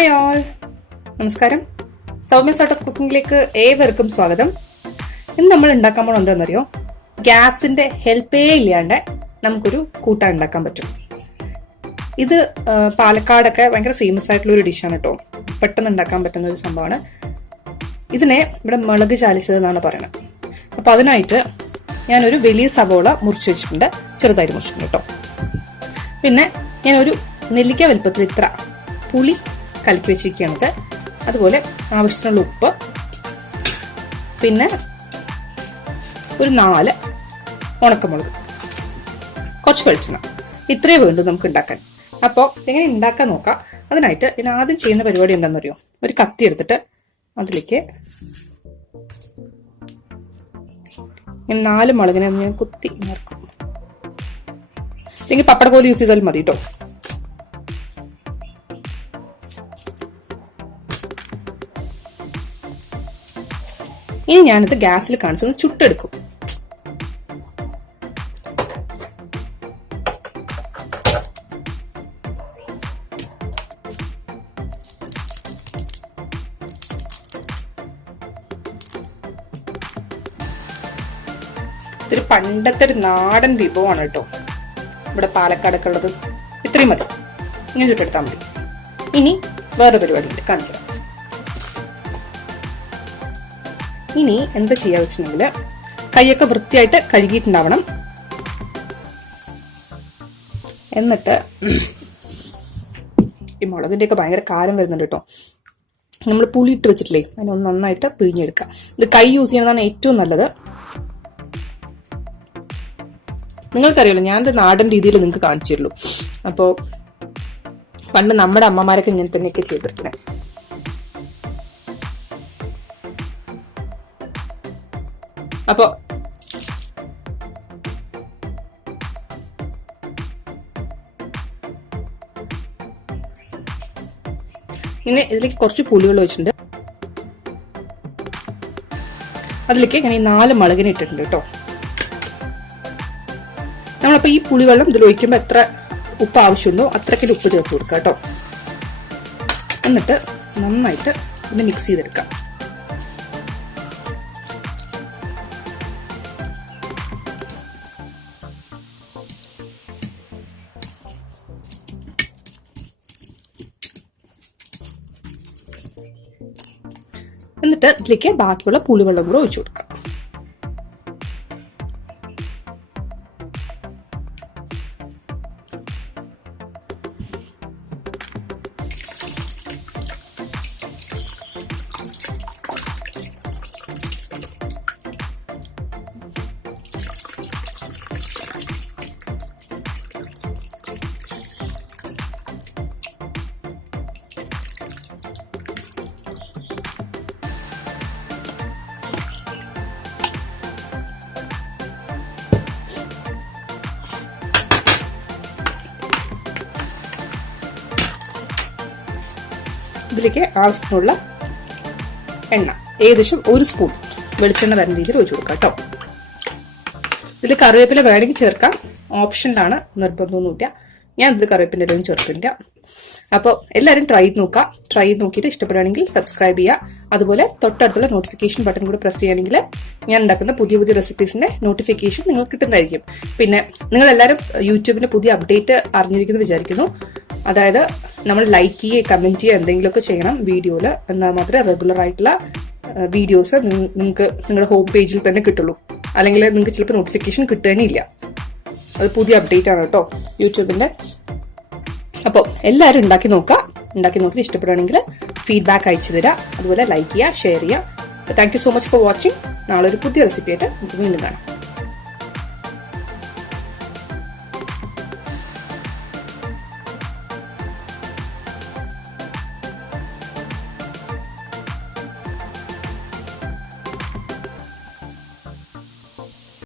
Hi all, നമസ്കാരം. Soumya sort of കുക്കിംഗിലേക്ക് ഏവർക്കും സ്വാഗതം. ഇന്ന് നമ്മൾ ഉണ്ടാക്കാൻ പോകണം എന്താണെന്നറിയോ? ഗ്യാസിന്റെ ഹെൽപ്പേ ഇല്ലാണ്ട് നമുക്കൊരു കൂട്ടാൻ ഉണ്ടാക്കാൻ പറ്റും. ഇത് പാലക്കാടൊക്കെ ഭയങ്കര ഫേമസ് ആയിട്ടുള്ള ഒരു ഡിഷാണ് കേട്ടോ. പെട്ടെന്ന് ഉണ്ടാക്കാൻ പറ്റുന്ന ഒരു സംഭവമാണ്. ഇതിനെ ഇവിടെ മുളക് ചാലിച്ചത് എന്നാണ് പറയുന്നത്. അപ്പൊ അതിനായിട്ട് ഞാനൊരു വലിയ സവോള മുറിച്ച് വെച്ചിട്ടുണ്ട്, ചെറുതായിട്ട് മുറിച്ചിട്ടുണ്ട് കേട്ടോ. പിന്നെ ഞാനൊരു നെല്ലിക്ക വലുപ്പത്തിൽ ഇത്ര പുളി കലക്കി വെച്ചിരിക്കുന്നത്, അതുപോലെ ആവശ്യത്തിനുള്ള ഉപ്പ്, പിന്നെ ഒരു 4 ഉണക്കമുളക്, കുറച്ച് വെളിച്ചെണ്ണ. ഇത്രയേ വേണ്ടു നമുക്ക് ഉണ്ടാക്കാൻ. അപ്പോൾ എങ്ങനെ ഉണ്ടാക്കാൻ നോക്കാം. അതിനായിട്ട് ഞാൻ ആദ്യം ചെയ്യുന്ന പരിപാടി എന്താണെന്നറിയോ? ഒരു കത്തി എടുത്തിട്ട് അതിലേക്ക് ഞാൻ 4 മുളകിനെ ഞാൻ കുത്തി ഇറക്കും. അല്ലെങ്കിൽ പപ്പടക്കോല് യൂസ് ചെയ്താലും മതി കേട്ടോ. ഇനി ഞാനിത് ഗ്യാസിൽ കാണിച്ചൊന്ന് ചുട്ടെടുക്കും. ഇതൊരു പണ്ടത്തെ ഒരു നാടൻ വിഭവമാണ് കേട്ടോ, ഇവിടെ പാലക്കാടൊക്കെ ഉള്ളത്. ഇത്രയും മതി, ഇങ്ങനെ ചുട്ടെടുത്താൽ മതി. ഇനി വേറെ പരിപാടിയുണ്ട്, കാണിച്ചു തരാം. ഇനി എന്താ ചെയ്യാ വെച്ചിട്ടുണ്ടെങ്കിൽ കൈയൊക്കെ വൃത്തിയായിട്ട് കഴുകിയിട്ടുണ്ടാവണം. എന്നിട്ട് ഈ മുളകിന്റെ ഒക്കെ ഭയങ്കര കാരം വരുന്നുണ്ട് കേട്ടോ. നമ്മൾ പുളി ഇട്ട് വെച്ചിട്ടില്ലേ, അതിനൊന്ന് നന്നായിട്ട് പിഴിഞ്ഞെടുക്കാം. ഇത് കൈ യൂസ് ചെയ്യുന്നതാണ് ഏറ്റവും നല്ലത്. നിങ്ങൾക്കറിയാലോ, ഞാനത് നാടൻ രീതിയിൽ നിങ്ങൾക്ക് കാണിച്ചു തരുള്ളൂ. അപ്പോ പണ്ട് നമ്മുടെ അമ്മമാരൊക്കെ ഇങ്ങനെ തന്നെയൊക്കെ ചെയ്തിരിക്കണേ. അപ്പോ ഇനി ഇതിലേക്ക് കുറച്ച് പുളികൾ വെച്ചിട്ടുണ്ട്. അതിലേക്ക് ഞാൻ ഈ 4 മുളകിനെ ഇട്ടിട്ടുണ്ട് കേട്ടോ. നമ്മളപ്പോ ഈ പുളിവെള്ളം ഇതിൽ ഒഴിക്കുമ്പോൾ എത്ര ഉപ്പ് ആവശ്യമുണ്ടോ അത്രയ്ക്ക് ഉപ്പ് ചേർത്ത് കൊടുക്കുക കേട്ടോ. എന്നിട്ട് നന്നായിട്ട് ഇത് മിക്സ് ചെയ്തെടുക്കാം. എന്നിട്ട് ഇതിലേക്ക് ബാക്കിയുള്ള പുളിവെള്ളം കൂടെ ഒഴിച്ചു കൊടുക്കാം. ഇതിലേക്ക് ആവശ്യമുള്ള എണ്ണ, ഏകദേശം 1 സ്പൂൺ വെളിച്ചെണ്ണ വരുന്ന രീതിയിൽ ഒഴിച്ചു കൊടുക്കാം കേട്ടോ. ഇതിൽ കറിവേപ്പില വേണമെങ്കിൽ ചേർക്കാം, ഓപ്ഷനിലാണ്, നിർബന്ധമൊന്നുമില്ല. ഞാൻ ഇതിൽ കറിവേപ്പിൻ്റെ ഇലയും ചേർക്കുന്നില്ല. അപ്പോൾ എല്ലാവരും ട്രൈ ചെയ്ത് നോക്കുക. ട്രൈ ചെയ്ത് നോക്കിയിട്ട് ഇഷ്ടപ്പെടുകയാണെങ്കിൽ സബ്സ്ക്രൈബ് ചെയ്യുക. അതുപോലെ തൊട്ടടുത്തുള്ള നോട്ടിഫിക്കേഷൻ ബട്ടൺ കൂടെ പ്രസ് ചെയ്യുകയാണെങ്കിൽ ഞാൻ ഉണ്ടാക്കുന്ന പുതിയ പുതിയ റെസിപ്പീസിന്റെ നോട്ടിഫിക്കേഷൻ നിങ്ങൾക്ക് കിട്ടുന്നതായിരിക്കും. പിന്നെ നിങ്ങളെല്ലാവരും യൂട്യൂബിന്റെ പുതിയ അപ്ഡേറ്റ് അറിഞ്ഞിരിക്കുന്നു വിചാരിക്കുന്നു. അതായത് നമ്മൾ ലൈക്ക് ചെയ്യുക, കമന്റ് ചെയ്യുക, എന്തെങ്കിലുമൊക്കെ ചെയ്യണം വീഡിയോയില്. എന്നാൽ മാത്രമേ റെഗുലർ ആയിട്ടുള്ള വീഡിയോസ് നിങ്ങൾക്ക് നിങ്ങളുടെ ഹോം പേജിൽ തന്നെ കിട്ടുള്ളൂ. അല്ലെങ്കിൽ നിങ്ങൾക്ക് ചിലപ്പോൾ നോട്ടിഫിക്കേഷൻ കിട്ടുകയില്ല. അത് പുതിയ അപ്ഡേറ്റ് ആണ് കേട്ടോ യൂട്യൂബിന്റെ. അപ്പോൾ എല്ലാവരും ഉണ്ടാക്കി നോക്കുക. ഉണ്ടാക്കി നോക്കി ഇഷ്ടപ്പെടുകയാണെങ്കിൽ ഫീഡ്ബാക്ക് അയച്ചു തരാം. അതുപോലെ ലൈക്ക് ചെയ്യുക, ഷെയർ ചെയ്യുക. Thank you so much for watching. നാളെ ഒരു പുതിയ റെസിപ്പി ആയിട്ട് നമുക്ക് വീണ്ടും കാണാം.